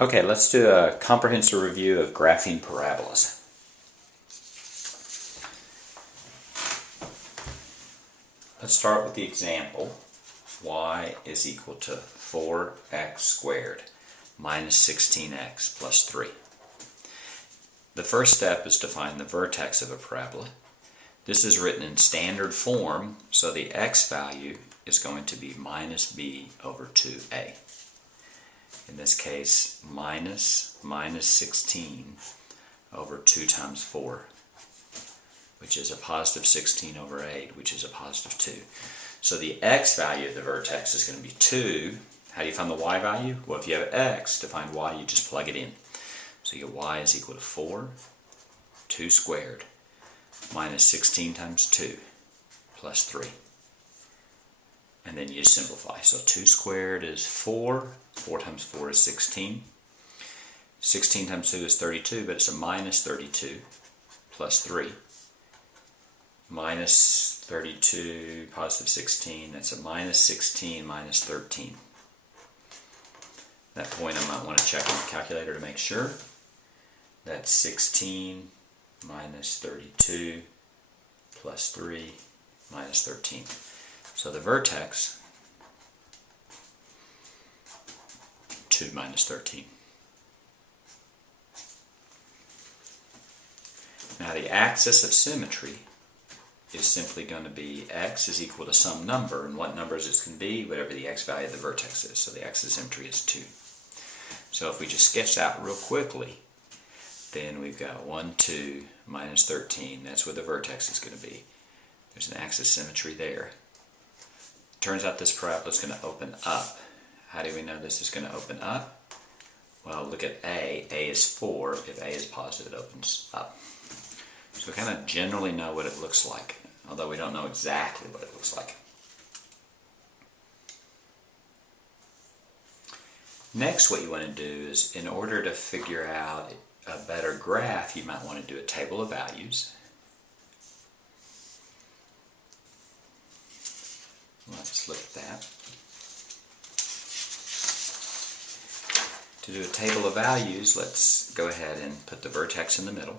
Okay, let's do a comprehensive review of graphing parabolas. Let's start with the example. Y is equal to 4x squared minus 16x plus 3. The first step is to find the vertex of a parabola. This is written in standard form, so the x value is going to be minus b over 2a. In this case, minus 16 over 2 times 4, which is a positive 16 over 8, which is a positive 2. So the x value of the vertex is going to be 2. How do you find the y value? Well, if you have x, to find y, you just plug it in. So you get y is equal to 4, 2 squared, minus 16 times 2, plus 3. And then you simplify. So 2 squared is 4. 4 times 4 is 16. 16 times 2 is 32, but it's a minus 32 plus 3. Minus 32, positive 16, that's a minus 16 minus 13. At that point I might want to check on the calculator to make sure. That's 16 minus 32 plus 3 minus 13. So the vertex, 2 minus 13. Now the axis of symmetry is simply going to be x is equal to some number, and what numbers it's going to be, whatever the x value of the vertex is. So the axis of symmetry is 2. So if we just sketch that real quickly, then we've got 1, 2, minus 13. That's where the vertex is going to be. There's an axis of symmetry there. Turns out this parabola is going to open up. How do we know this is going to open up? Well, look at A. A is 4. If A is positive, it opens up. So we kind of generally know what it looks like, although we don't know exactly what it looks like. Next, what you want to do is, in order to figure out a better graph, you might want to do a table of values. Let's look at that. To do a table of values, let's go ahead and put the vertex in the middle.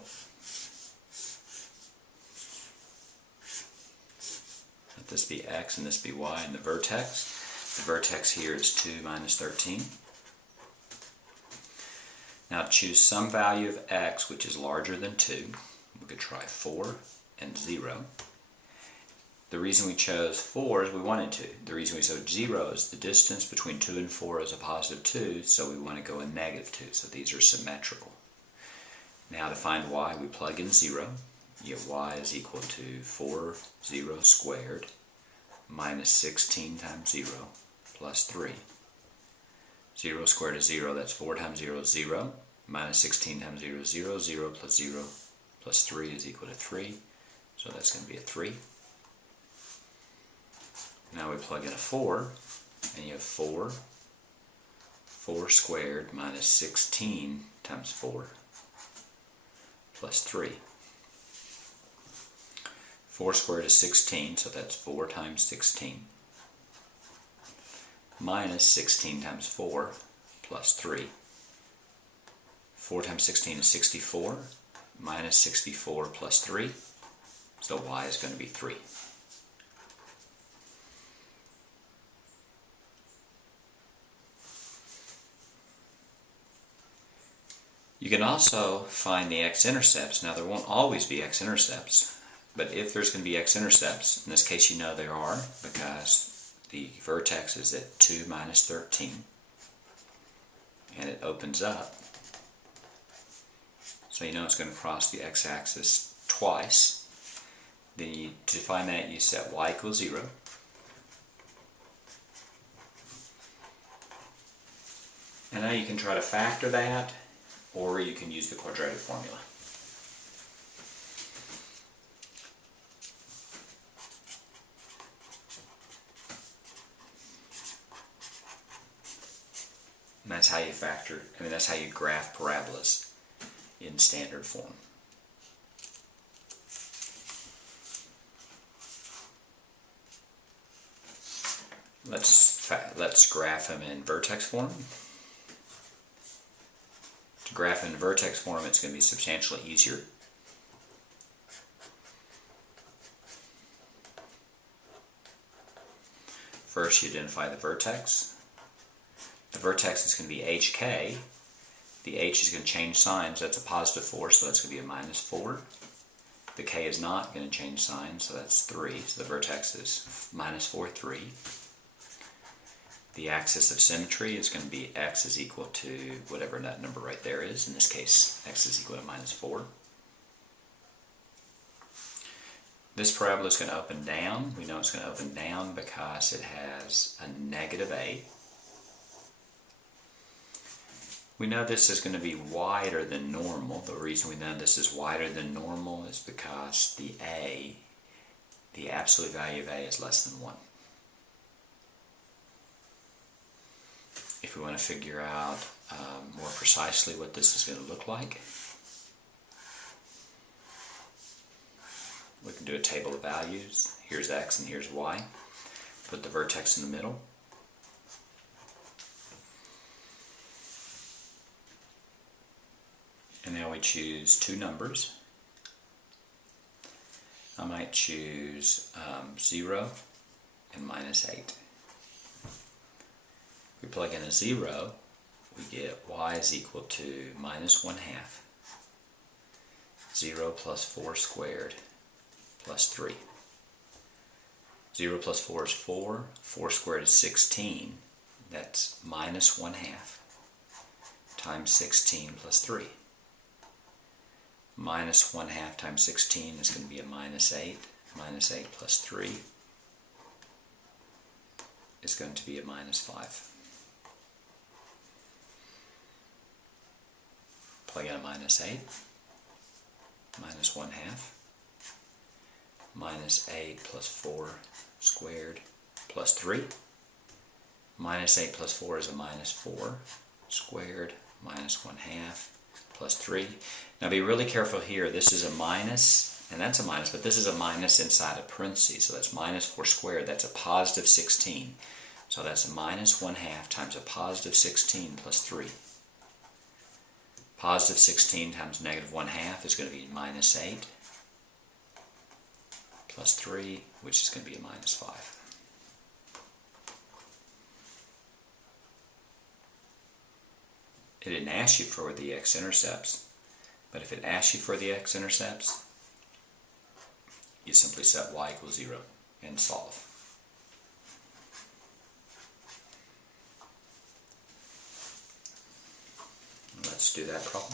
Let this be x and this be y, and the vertex here is 2 minus 13. Now choose some value of x which is larger than 2. We could try 4 and 0. The reason we chose 4 is we wanted to. The reason we chose 0 is the distance between 2 and 4 is a positive 2, so we want to go a negative 2. So these are symmetrical. Now to find y, we plug in 0. You get y is equal to 4, 0 squared, minus 16 times 0, plus 3. 0 squared is 0, that's 4 times 0 is 0, minus 16 times 0 is 0, 0 plus 3 is equal to 3, so that's going to be a 3. Now we plug in a 4, and you have 4 squared minus 16 times 4, plus 3. 4 squared is 16, so that's 4 times 16, minus 16 times 4, plus 3. 4 times 16 is 64, minus 64 plus 3, so y is going to be 3. You can also find the x-intercepts. Now there won't always be x-intercepts, but if there's going to be x-intercepts, in this case you know there are because the vertex is at 2 minus 13 and it opens up. So you know it's going to cross the x-axis twice. Then to find that you set y equals 0. And now you can try to factor that, or you can use the quadratic formula. And that's how you that's how you graph parabolas in standard form. Let's graph them in vertex form. graph in vertex form, it's going to be substantially easier. First, you identify the vertex. The vertex is going to be HK. The H is going to change signs. That's a positive 4, so that's going to be a minus 4. The K is not going to change signs, so that's 3. So the vertex is minus 4, 3. The axis of symmetry is going to be x is equal to whatever that number right there is. In this case, x is equal to minus 4. This parabola is going to open down. We know it's going to open down because it has a negative a. We know this is going to be wider than normal. The reason we know this is wider than normal is because the a, the absolute value of a, is less than 1. If we want to figure out more precisely what this is going to look like, we can do a table of values. Here's x and here's y. Put the vertex in the middle. And now we choose two numbers. I might choose 0 and minus 8. We plug in a 0, we get y is equal to minus 1/2. 0 plus 4 squared plus 3. 0 plus 4 is 4. 4 squared is 16. That's minus 1/2 times 16 plus 3. Minus 1/2 times 16 is going to be a minus 8. Minus 8 plus 3 is going to be a minus 5. Plug in a minus 8, minus 1/2, minus 8 plus 4 squared plus 3. Minus 8 plus 4 is a minus 4 squared, minus 1/2 plus 3. Now be really careful here. This is a minus, and that's a minus, but this is a minus inside a parentheses. So that's minus 4 squared. That's a positive 16. So that's a minus 1/2 times a positive 16 plus 3. Positive 16 times negative 1/2 is going to be minus 8 plus 3, which is going to be a minus 5. It didn't ask you for the x-intercepts, but if it asks you for the x-intercepts, you simply set y equals 0 and solve. Let's do that problem.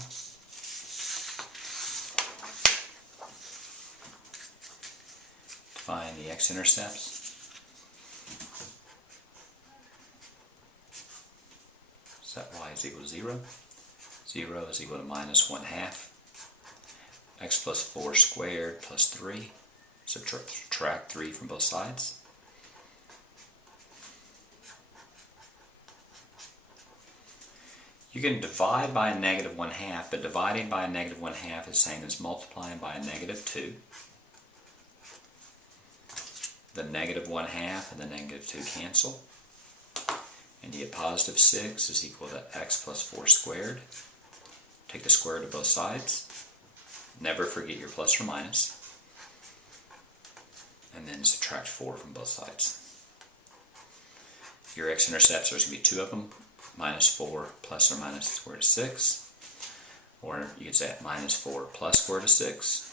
Find the x-intercepts. Set y is equal to 0. 0 is equal to minus 1/2. X plus 4 squared plus 3. Subtract 3 from both sides. You can divide by a negative 1/2, but dividing by a negative 1/2 is the same as multiplying by a negative 2. The negative 1/2 and the negative 2 cancel. And you get positive 6 is equal to x plus 4 squared. Take the square root of both sides. Never forget your plus or minus. And then subtract 4 from both sides. Your x-intercepts, there's going to be two of them. Minus 4 plus or minus square root of 6. Or you could say minus 4 plus square root of 6.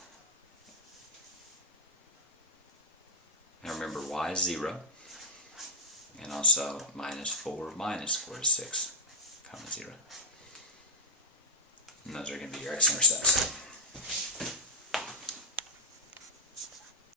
And remember, y is 0. And also minus 4 minus square root of 6, comma 0. And those are going to be your x-intercepts.